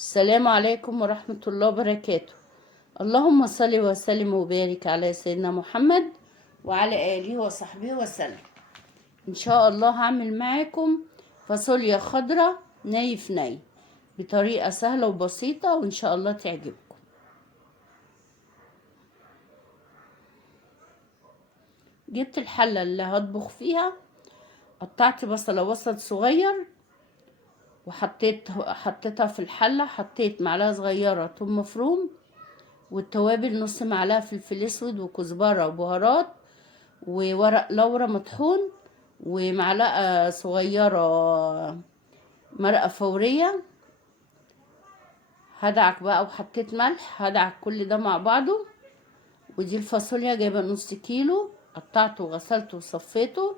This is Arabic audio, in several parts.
السلام عليكم ورحمة الله وبركاته. اللهم صل وسلم وبارك على سيدنا محمد وعلى آله وصحبه وسلم. إن شاء الله هعمل معاكم فاصوليا خضراء ني في ني بطريقة سهلة وبسيطة، وإن شاء الله تعجبكم. جبت الحلة اللي هطبخ فيها، قطعت بصلة وسط صغير وحطيتها في الحلة. حطيت معلقة صغيرة توم مفروم، والتوابل نص معلقة فلفل اسود وكزبرة وبهارات وورق لورا مطحون، ومعلقة صغيرة مرقة فورية. هدعك بقى وحطيت ملح، هدعك كل ده مع بعضه. ودي الفاصوليا جايبة نص كيلو، قطعته وغسلته وصفيته.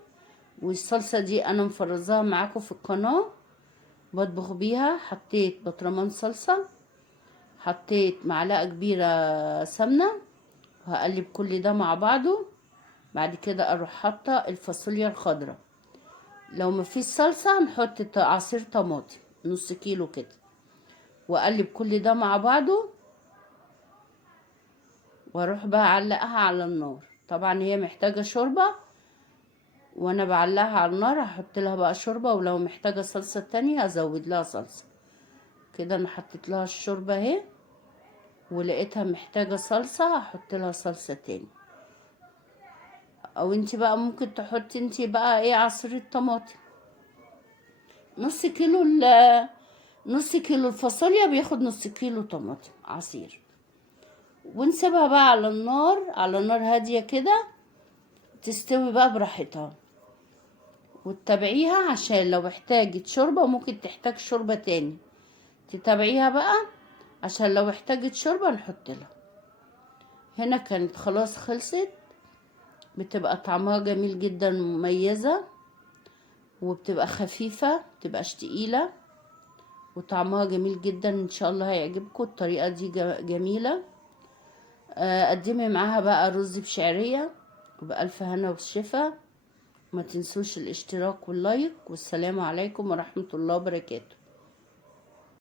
والصلصة دي انا مفرزاها معاكم في القناة بطبخ بيها. حطيت بطرمان صلصة، حطيت معلقة كبيرة سمنة، وهقلب كل ده مع بعضه. بعد كده اروح حاطة الفاصوليا الخضراء. لو مفيش صلصة نحط عصير طماطم نص كيلو كده، واقلب كل ده مع بعضه. واروح بقى اعلقها على النار. طبعا هي محتاجة شوربة، وانا بعلقها على النار هحط لها بقى شوربة، ولو محتاجة صلصة تانية ازود لها صلصة. كده انا حطيت لها الشوربة اهي، ولقيتها محتاجة صلصة هحط لها صلصة تاني. او انتي بقى ممكن تحطي انتي بقى ايه عصير الطماطم. نص كيلو نص كيلو الفاصوليا بياخد نص كيلو طماطم عصير. ونسيبها بقى على النار، على نار هادية كده تستوي بقى براحتها. وتتابعيها عشان لو احتاجت شوربة ممكن تحتاج شوربة تاني، تتابعيها بقى عشان لو احتاجت شوربة نحط لها. هنا كانت خلاص خلصت. بتبقى طعمها جميل جدا، مميزة، وبتبقى خفيفة متبقاش تقيلة، وطعمها جميل جدا. ان شاء الله هيعجبكم. الطريقة دي جميلة. قدمي معاها بقى رز بشعرية، وبألف هنا وشفا. ما تنسوش الاشتراك واللايك، والسلام عليكم ورحمة الله وبركاته.